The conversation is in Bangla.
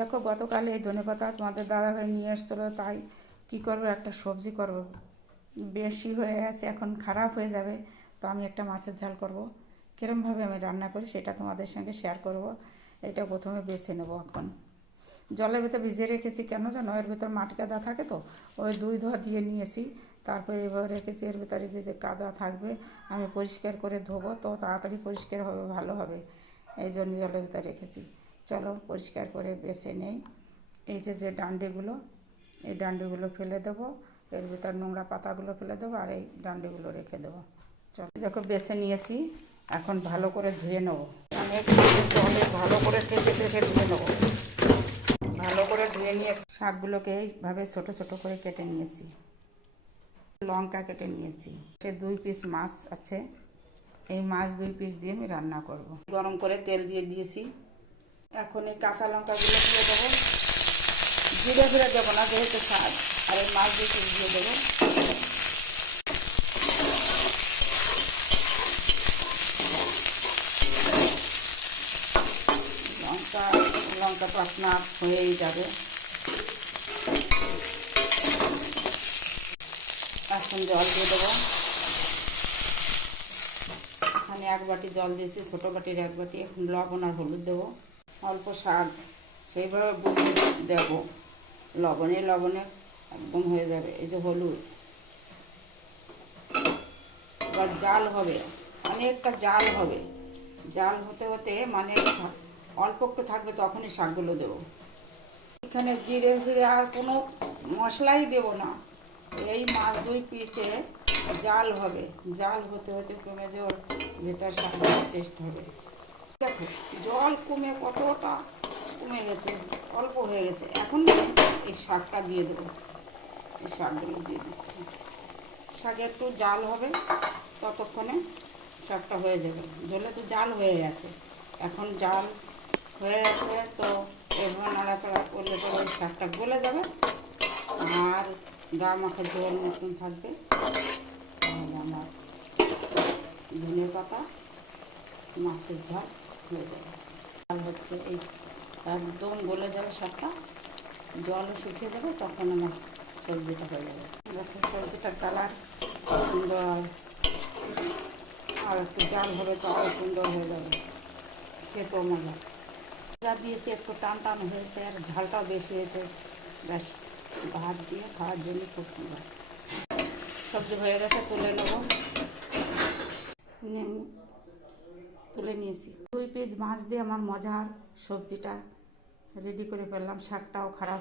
দেখো গতকাল এই ধনেপাতা তোমাদের দাদাভাই নিয়ে এসেছিলো, তাই কি করব, একটা সবজি করব। বেশি হয়ে গেছে, এখন খারাপ হয়ে যাবে, তো আমি একটা মাছের ঝাল করব। কীরমভাবে আমি রান্না করি সেটা তোমাদের সঙ্গে শেয়ার করব। এটা প্রথমে বেছে নেব। এখন জলের ভিতর ভিজিয়ে রেখেছি, কেন জানো, এর ভিতর মাটি কাদা থাকে, তো ওই 2 ধোয়া দিয়ে নিয়েছি। তারপরে এবার রেখেছি, এর ভিতরে যে যে কাদা থাকবে আমি পরিষ্কার করে ধোবো, তো তাড়াতাড়ি পরিষ্কার হবে, ভালো হবে, এই জন্য জলের ভিতর রেখেছি। চলো পরিষ্কার করে বেছে নেই। এই যে যে ডান্ডিগুলো, এই ডান্ডিগুলো ফেলে দেবো, এর ভিতর নোংরা পাতাগুলো ফেলে দেবো, আর এই ডান্ডিগুলো রেখে দেবো। চলো দেখো বেছে নিয়েছি, এখন ভালো করে ধুয়ে নেবো। আমি একটু জলে ভালো করে টেসে টেসে ধুয়ে নেবো। ভালো করে ধুয়ে নিয়ে শাকগুলোকে এইভাবে ছোট ছোট করে কেটে নিয়েছি। লঙ্কা কেটে নিয়েছি। সে 2 পিস মাছ আছে, এই মাছ 2 পিস দিয়ে আমি রান্না করব। গরম করে তেল দিয়ে দিয়েছি। এখন এই কাঁচা লঙ্কাগুলো দিয়ে দেবো, ধীরে ধীরে দেবো না, যেহেতু শাক। আর এই মাছ 2 পিস দিয়ে দেবো। লঙ্কা তো আপনার হয়েই যাবে। এখন জল দিয়ে দেবো। এখানে 1 বাটি জল দিয়েছি, ছোটো বাটির 1 বাটি। এখন লবণ আর হলুদ দেবো। অল্প শাক সেইভাবে বুঝে দেবো, লবণে একদম হয়ে যাবে। এই যে হলুদ, এবার জাল হবে, অনেকটা জাল হবে। জাল হতে হতে মানে অল্প একটু থাকবে, তখনই শাকগুলো দেবো। এখানে জিরে ফিরে আর কোনো মশলাই দেবো না। এই মাছ 2 পিসে জাল হবে, জাল হতে হতে কমে যে ওর ভেতর শাকটা টেস্ট হবে। দেখো জল কমে কতটা কমে গেছে, অল্প হয়ে গেছে। এখন এই শাকটা দিয়ে দেবো। এই শাকগুলো দিয়ে দিচ্ছি। শাকে একটু জাল হবে, ততক্ষণে শাকটা হয়ে যাবে। জলে তো জাল হয়ে গেছে, এখন জাল হয়ে গেছে, তো এভাবে নাড়াচাড়া করলে তো ওই শাকটা গলে যাবে, আর গা মাখা জল মতন থাকবে। আমার ধনে পাতা মাছের ঝাল হয়ে যাবে। ঝাল হচ্ছে, এই একদম গলে যাবে শাকটা, জলও শুকিয়ে যাবে, তখন আমার সবজিটা হয়ে যাবে। দেখো সবজিটার কালার সুন্দর, আর একটু জাল হবে তো আরও সুন্দর হয়ে যাবে, খেতেও মজা। যা দিয়েছি একটু টান টান হয়েছে, আর ঝালটাও বেশি হয়েছে, ব্যাস ভাত দিয়ে খাওয়ার জন্য খুব সুন্দর। সবজি হয়ে গেছে, তুলে নেবো। তুলে নিয়েছি। 2 পিস মাছ দিয়ে আমার মজার সবজিটা রেডি করে ফেললাম। শাকটাও খারাপ